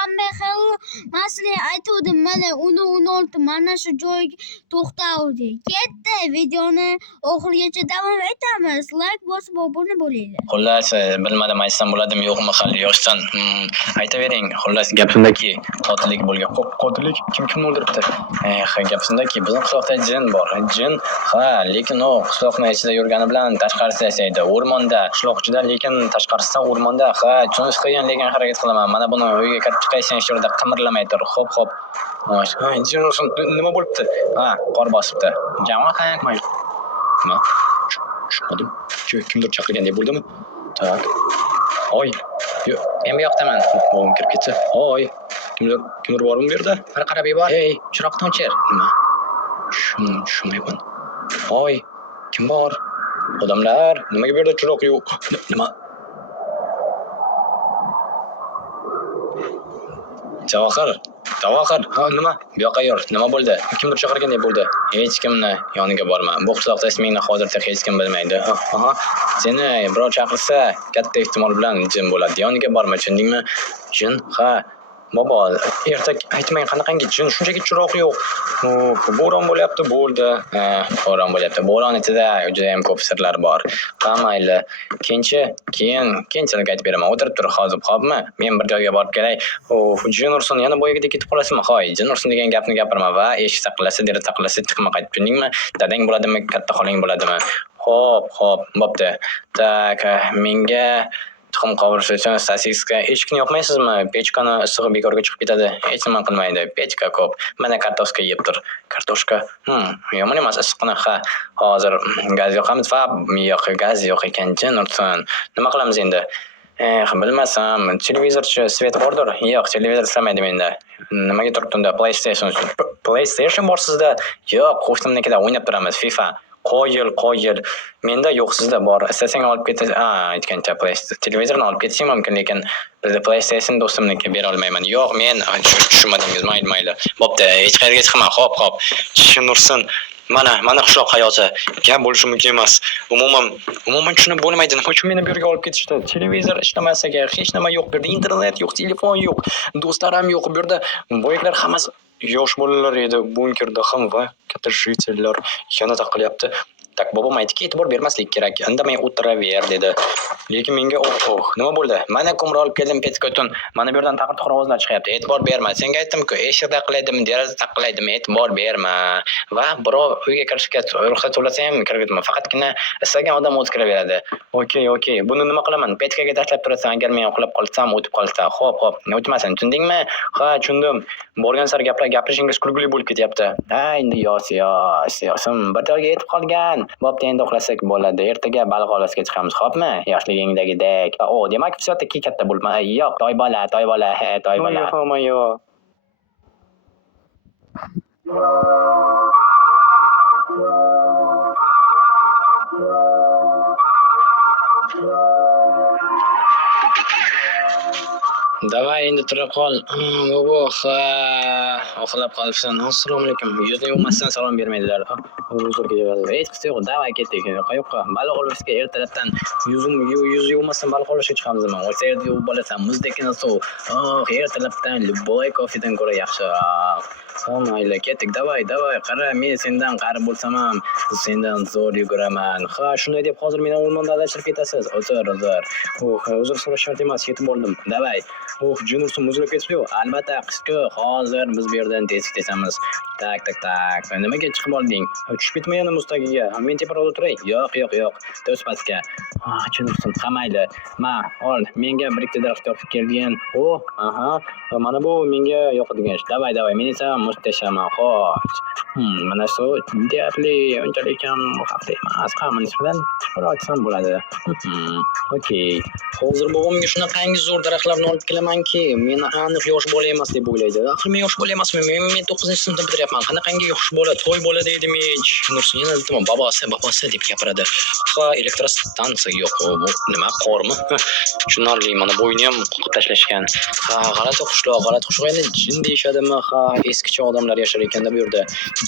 qanday xil masala aytuvdim. Mana 16 mana shu joyga to'xtavdi. Ketdi. Videoni oxirigacha davom etamiz. Like bosib obuna bo'linglar. Xullas, bilmadim aytsam bo'ladimi yo'qmi hali yoshsan. Aytavering. Xullas, gap shundaki, qotillik bo'lgan. Qotillik kim o'ldiribdi? Gap shundaki, bizning qishloqda jin bor. Jin, lekin u qishloqning ichida yurgani bilan tashqarisida yashaydi. O'rmonda, qishloq ichida, lekin tashqarisidan o'rmonda. Tushunish qiyin, lekin harakat qilaman. Mana buni uyga kirib chiqaysan, shu yerda qimirlamay tur. Xo'p. Jin ursin, nima bo'libdi? Qor bosibdi. Jamoa qayerda? Nima? Tushmadim. Kimdir chaqirgandek bo'ldimi? Tak. Oy. Men bu yoqdaman. O'g'lim kirib ketsa. Oy. Kimdir bormi bu yerda? Bir qarab yubor. Hey, chiroqni o'chir. Nima? Tushunmayman. Oy. Kim bor? Odamlar, nimaga bu yerda chiroq yo'q? Nima? Javohir. Nima? Bu yoqqa yur. Nima bo'ldi? Kimdir chaqirgandek bo'ldi. Hech kimni yoniga borma. Bu qishloqda ismingni hozircha hech kim bilmaydi. Seni birov chaqirsa, katta ehtimol bilan jin bo'ladi. Yoniga borma, tushundingmi? Jin? Bobo, ertak aytmang, qanaqangi jin? Shunchaki chiroq yo'q. Bo'ron bo'lyapti, bo'ldi. Bo'ron bo'lyapti. Bo'ron ichida juda ham ko'p sirlar bor. Mayli. Keyinchalik aytib beraman. O'tirib tur hozir, xo'pmi? Men bir joyga borib kelay. Jin ursin, yana boyagidek ketib qolasizmi? Hoy, jin ursin degan gapni gapirma va eshik taqillasa, deraza taqillasa chiqma qaytib, tushundingmi? Dadang bo'ladimi, katta xoling bo'ladimi? Xo'p, bo'pti. Tak, menga tuxum qovurish uchun sosiska echkini yoqmaysizmi? Pechkani issig'i bekorga chiqib ketadi. Hech nima qilmaydi. Pechka ko'p. Mana kartoshka yeb tur. Kartoshka? Yomon emas, issiqni. Hozir gaz yoqamiz va yo'q, gaz yo'q ekan, jin ursin. Nima qilamiz endi? Bilmasam, televizorchi svet bordir. Yo'q, televizor ishlamaydi menda. Nimaga turibdi unda? PlayStation bor sizda? Yo'q, qo'shnimnikida o'ynab turamiz FIFA. Qo'yil. Menda yo'q, sizda bor. Istasang olib ketasan. Aytgancha televizorni olib ketishim mumkin, lekin bizda PlayStation do'stimniki bera olmayman. Yo'q, men tushunmadingiz, mayli. Bo'pti, hech qayerga chiqaman. Xo'p. Jin ursin. Mana qishloq hayoti. Gap bo'lishi mumkin emas. Umuman tushunib bo'lmaydi. Nima uchun meni bu yerga olib ketishdi? Televizor ishlamasaga, hech nima yo'q. Bu yerda internet yo'q, telefon yo'q, do'stlar ham yo'q. Bu yerda boyaklar hammasi yosh bolalar edi. Bunkerda ham va katta jitellar yana taqilyapti. Tak, bobom aytdiki, e'tibor bermaslik kerak. Indamay o'tiraver dedi. Lekin menga nima bo'ldi? Mana ko'mir olib keldim Petskotun. Mana bu yerdan taqir-tuqir ovozlar chiqyapti. E'tibor berma. Senga aytdim-ku, eshik taqillaydimi, deraza taqillaydimi, e'tibor berma. Va birov uyga kirishga ruxsat so'rasa ham kirgizma. Faqatgina istagan odam o'zi kiraveradi. Okey. Buni nima qilaman? Petkaga tashlab turasan, agar men uxlab qolsam, o'tib qolsa. Xo'p, o'tmasin. Tushundingmi? Tushundim. Borgan sari gapirishingiz kulgili bo'lib ketyapti. Endi yosim. Bir joyga yetib qolgan. Bo'pti, endi uxlasak bo'ladi. Ertaga baliq ovlashga chiqamiz, xo'pmi? Yoshligingdagidek. Demak, vsiyotdagi katta bo'lma. Yo'q, toy bola. Yo'q. Davay, endi tura qol. Uxlab qolibsan. Assalomu alaykum. Yuzni yuvmasdan salom bermaydilar. Huzurga yig'adi. Hech qisi yo'q. Davay ketdik. Qayoqqa? Baliq olishga ertalabdan yuz yuvmasdan baliq olishga chiqamizmi? O'sha yerda yuvib olasan. Muzdekina suv. Ertalabdan Liboy kofedan ko'ra yaxshiroq. Mayli, ketdik. Davay. Qara, men sendan qari bo'lsam ham sendan zo'r yuguraman. Shunday deb hozir meni o'rmonda adashtirib ketasiz. Uzr. Uzr so'rash shart emas, yetib bordim. Davay. Jin ursin, muzlab ketibdi-yu. Albatta, qisqa. Hozir biz bu yerdan tezlik desamiz. Tak. Nimaga chiqib olding? Tushib ketma yana muz tagiga. Men teparoqda turay. Yo'q. To's pastga. Jin ursin, qamaydi. Ol, menga bir ikkita daraxt topib kelgan. Mana bu menga yoqadigan ish. Davay. Men esa muhtasham. Xo'sh. Mana shu deyarli unchalik ham xavfli emas. Qani nisbatan ochsam bo'ladi. Okey. Hozir bobomga shunaqangi zo'r daraxtlarni olib kelamanki, meni aniq yosh bola emas deb o'ylaydi. Axir men yosh bola emasman. Men 9-sinfda bitiryapman. Qanaqangi yosh bola, to'y bola deydimi hech. Nursin yana aytdim, bobosi deb gapiradi. Elektrostansiya yo'q. Bu nima, qormi? Tushunarli. Mana bo'yni ham qoqib tashlashgan. G'alati qushloq. Endi jin deyishadimi? Eskicha odamlar yashar ekanda bu yerda.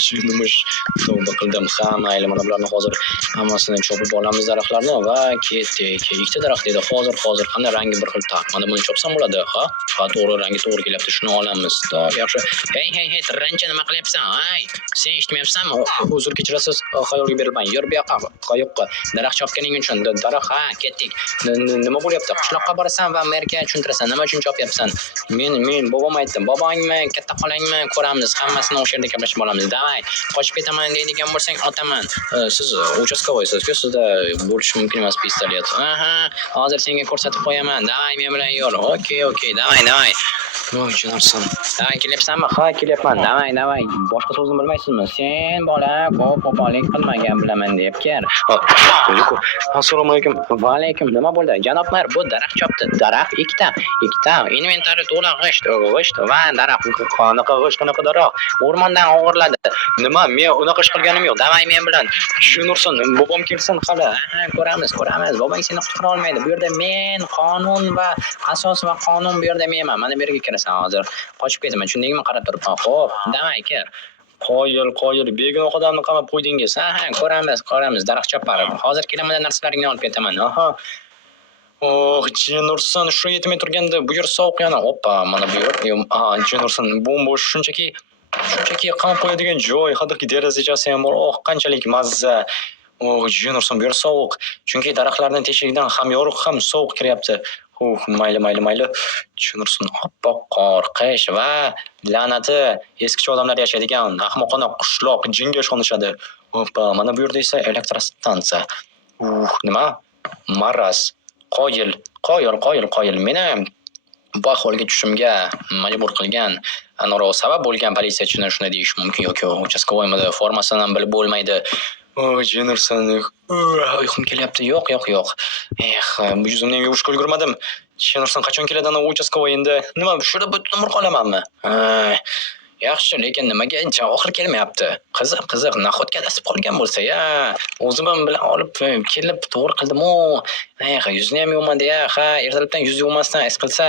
Jinimish tavba qildim. Ha, mayli, mana bularni hozir hammasini chopib olamiz daraxtlarni va ketdik. Ikkita daraxt edi. Hozir qanday rangi bir xil taq. Mana buni chopsam bo'ladi, ha? Ha, to'g'ri, rangi to'g'ri kelyapti. Shuni olamiz. Tak, yaxshi. Hey, tirancha nima qilyapsan? Ay, sen eshitmayapsanmi? Uzr kechirasiz. Xayolga berilmang. Yur bu yoqqa. Qayoqqa? Daraxt chopganing uchun. Daraxt, ha, ketdik. Nima bo'lyapti? Qishloqqa borasan va merga tushuntirasan. Nima uchun chopyapsan? Men bobom aytdi. Bobongmi, katta qolangmi, ko'ramiz. Hammasini o'sha yerda gaplashib olamiz. Davay, qochib ketaman deydigan bo'lsang, otaman. Siz uchastkovoysiz-ku, sizda bo'lishi mumkin emas pistolet. Aha, hozir senga ko'rsatib qo'yaman. Davay, men bilan yur. Okey, davay. Voy, jinarsan. Davay, kelyapsanmi? Ha, kelyapman. Davay. Boshqa so'zni bilmaysizmi? Sen bola ko'p qo'pollik qilmagan bilaman deb kel. Assalomu alaykum. Va alaykum. Nima bo'ldi? Janob mer, bu daraxt chopdi. Daraxt ikkita. Inventari to'la g'isht va daraxt. Qanaqa daraxt? O'rmondan o'g'irladi. Nima? Men unaqa ish qilganim yo'q. Davay men bilan. Tushunursan, bobom kelsin hali. Aha, ko'ramiz. Bobong seni qutqara olmaydi. Bu yerda men qonun va asos va qonun bu yerda menman. Mana bu yerga kirasan hozir. Qochib ketaman. Tushundingmi? Qarab turibman. Xo'p, davay kel. Qoyil, begunoh odamni qamab qo'ydingiz. Aha, ko'ramiz. Daraxt choparib. Hozir kelaman, narsalaringni olib ketaman. Aha. Jinurson, shu yetmay turganda bu yer sovuq yana. Oppa, mana bu yer. Jinurson, bo'sh shunchaki qamab qo'yadigan joy, hadiki derazachasi ham bor. Qanchalik mazza. Jinurson, bu yer sovuq. Chunki daraxtlarning teshigidan ham yorug' ham sovuq kiryapti. Mayli. Jinurson, oppoq qor, qish va la'nati eskicha odamlar yashaydigan ahmoqona qishloq jinga ishonishadi. Oppa, mana bu yerda esa elektrostansiya. Nima? Maraz. Qoyil. Meni bu ahvolga tushishimga majbur qilgan aniqroq sabab bo'lgan politsiyachini shunday deyish mumkin yoki uchastkovoymidi, formasini ham bilib bo'lmaydi. Jinurson, uyqum kelyapti. Yo'q. Bu yuzimni yuvishga ulgurmadim. Jinurson qachon keladi ana uchastkovoy endi? Nima, shu yerda butun umr qolamanmi? Yaxshi, lekin nimaga javohir kelmayapti? Qiziq, naxotga dasib qolgan bo'lsa-ya, o'zim bilan olib kelib to'g'ri qildim-u. Yuzini ham yuvmadi-ya. Ha, ertalabdan yuz yuvmasdan is qilsa,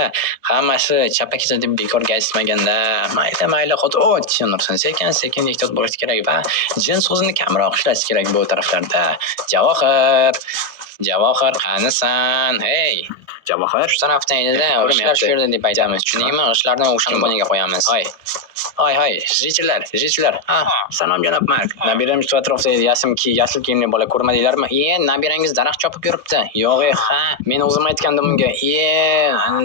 hammasi chapakcha deb bekorga aytmaganda. Mayli, xo'p, Jinurson, sekin ehtiyot bo'lish kerak va jin so'zini kamroq ishlatish kerak bu taraflarda. Javohir, qanisan? Hey, Javohir shu tarafdan edi-da, ishlar shu yerda deb aytamiz. Tushundingmi? Ishlarni o'shani bo'yniga qo'yamiz. Hoy, jitchilar. Salom janob Mark. Nabiram shu atrofda yashil kiyimli bola ko'rmadinglarmi? Nabirangiz daraxt chopib yuribdi. Yo'q, ha, men o'zim aytgandim unga.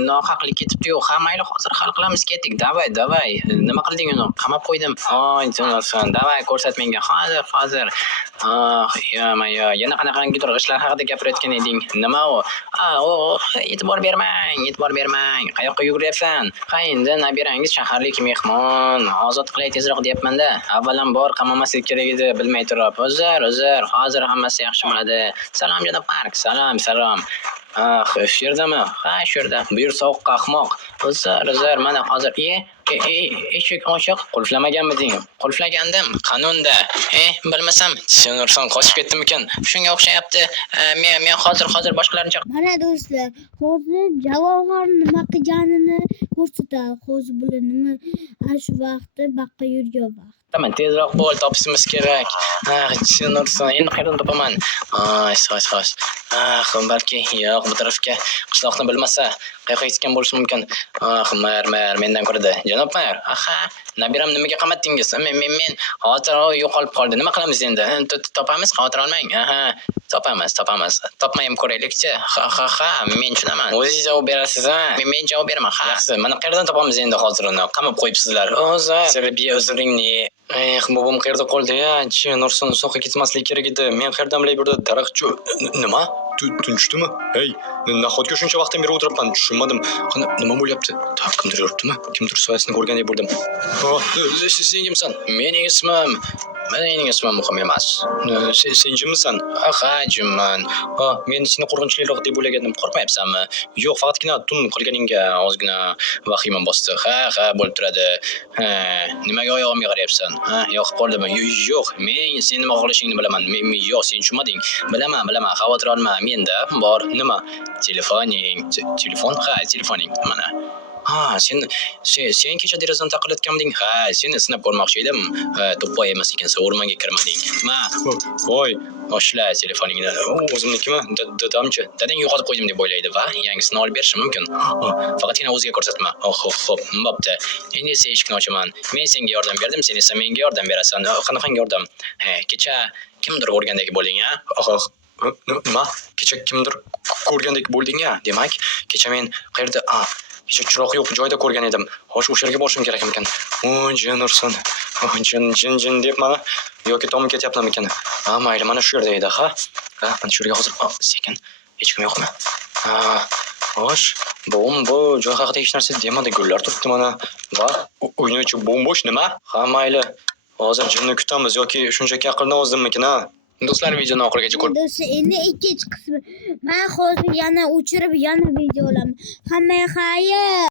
Nohaqlik ketibdi-yu. Ha, mayli, hozir hal qilamiz, ketdik. Davay. Nima qilding uni? Qamab qo'ydim. Jinurson, davay, ko'rsat menga. Hozir. Yana qanaqangidir g'ishlar haqida gapirayotgan eding. Nima u? E'tibor bermang. Qayoqqa yuguryapsan? Ha, endi nabirangiz shaharlik mehmon. Ozod qilay tezroq deyapman-da. Avvalambor qamamaslik kerak edi, bilmay turib. Uzr. Hozir hammasi yaxshi bo'ladi. Salom janob Mark. Salom. Shu yerdami? Ha, shu yerda. Buyur sovuqqa ahmoq. Uzr, mana hozir. Eshik ochiq. Qulflamaganmiding? Qulflagandim. Qanunda. Bilmasam, Jinurson qochib ketdimikan? Shunga o'xshayapti. Men hozir boshqalarni chaqiraman. Mana do'stlar, hozir Javohir nima qilganini ko'rsatadi. Hozir bular nima shu vaqtda baqqa yurgan vaqt. Tezroq bo'l, topishimiz kerak. Jinurson, endi qayerdan topaman? Xo'sh. Balki yo'q, bu tarafga qishloqni bilmasa, qayoqqa ketgan bo'lishi mumkin. Mer mendan ko'radi. Janob mer. Nabiram nimaga qamatdingiz? Men hozir yo'qolib qoldi. Nima qilamiz endi? Topamiz, xavotir olmang. Topamiz. Topmay ham ko'raylikchi. Ha, men tushunaman. O'zingiz javob berasiz-a? Men javob beraman. Yaxshi. Mana qayerdan topamiz endi hozir uni? Qamab qo'yibsizlar. Serbiya o'ziringni. Bobom qayerda qoldi-ya? Jinurson uzoqqa ketmaslik kerak edi. Men qayerdan bilay burada daraxt nima? Tunchdimi? Hey, nahotki shuncha vaqtdan beri o'tiribman, tushunmadim. Nima bo'lyapti? Kimdir yuribdimi? Kimdir soyasini ko'rgandek bo'ldim. Sen kimsan? Mening ismim muhim emas. Sen jimmisan? Ha, jimman. Men seni qo'rqinchliroq deb o'ylagandim. Qo'rqmayapsanmi? Yo'q, faqatgina tun qilganingga ozgina vahimam bosdi. Ha, bo'lib turadi. Nimaga oyog'imga qarayapsan? Yo'q, qoldimi? Yo'q, men sen nima qilishingni bilaman. Yo'q, sen tushunmading. Bilaman, xavotir olma. Menda bor. Nima? Telefoning. Telefon? Ha, telefoning. Mana. Ha, sen kecha derazani taqillatganmiding? Ha, seni sinab ko'rmoqchi edim. Ha, to'ppoy emas ekansan, o'rmonga kirmading. Voy, oshla telefoningni. O'zimnikimi? Dadamchi. Dadang yo'qotib qo'ydim deb o'ylaydi va yangisini olib berishi mumkin. Faqatgina o'ziga ko'rsatma. Xo'p, bo'pti. Endi esa eshikni ochaman. Men senga yordam berdim, sen esa menga yordam berasan. Qanaqangi yordam? Kecha kimdir ko'rgandek bo'lding, a? Nima? Kecha kimdir ko'rgandek bo'lding-a? Demak, kecha men qayerda? Kecha chiroq yo'q joyda ko'rgan edim. Xo'sh, o'sha yerga borishim kerakmikan? Jin ursin. Jin deb mana yoki tomim ketyaptimikan? Mayli, mana shu yerda edi, ha? Mana shu yerga hozir sekin. Hech kim yo'qmi? Xo'sh, bu joy haqida hech narsa demadi. Gullar turibdi mana. Va uyning ichi bo'm-bo'sh nima? Mayli. Hozir jinni kutamiz yoki shunchaki aqldan ozdimmikan, ha? Do'stlar, videoni oxirigacha ko'rib Do'stlar, endi ikkinchi qismi. Men hozir yana o'chirib, yana video olaman. Hammaga xayr.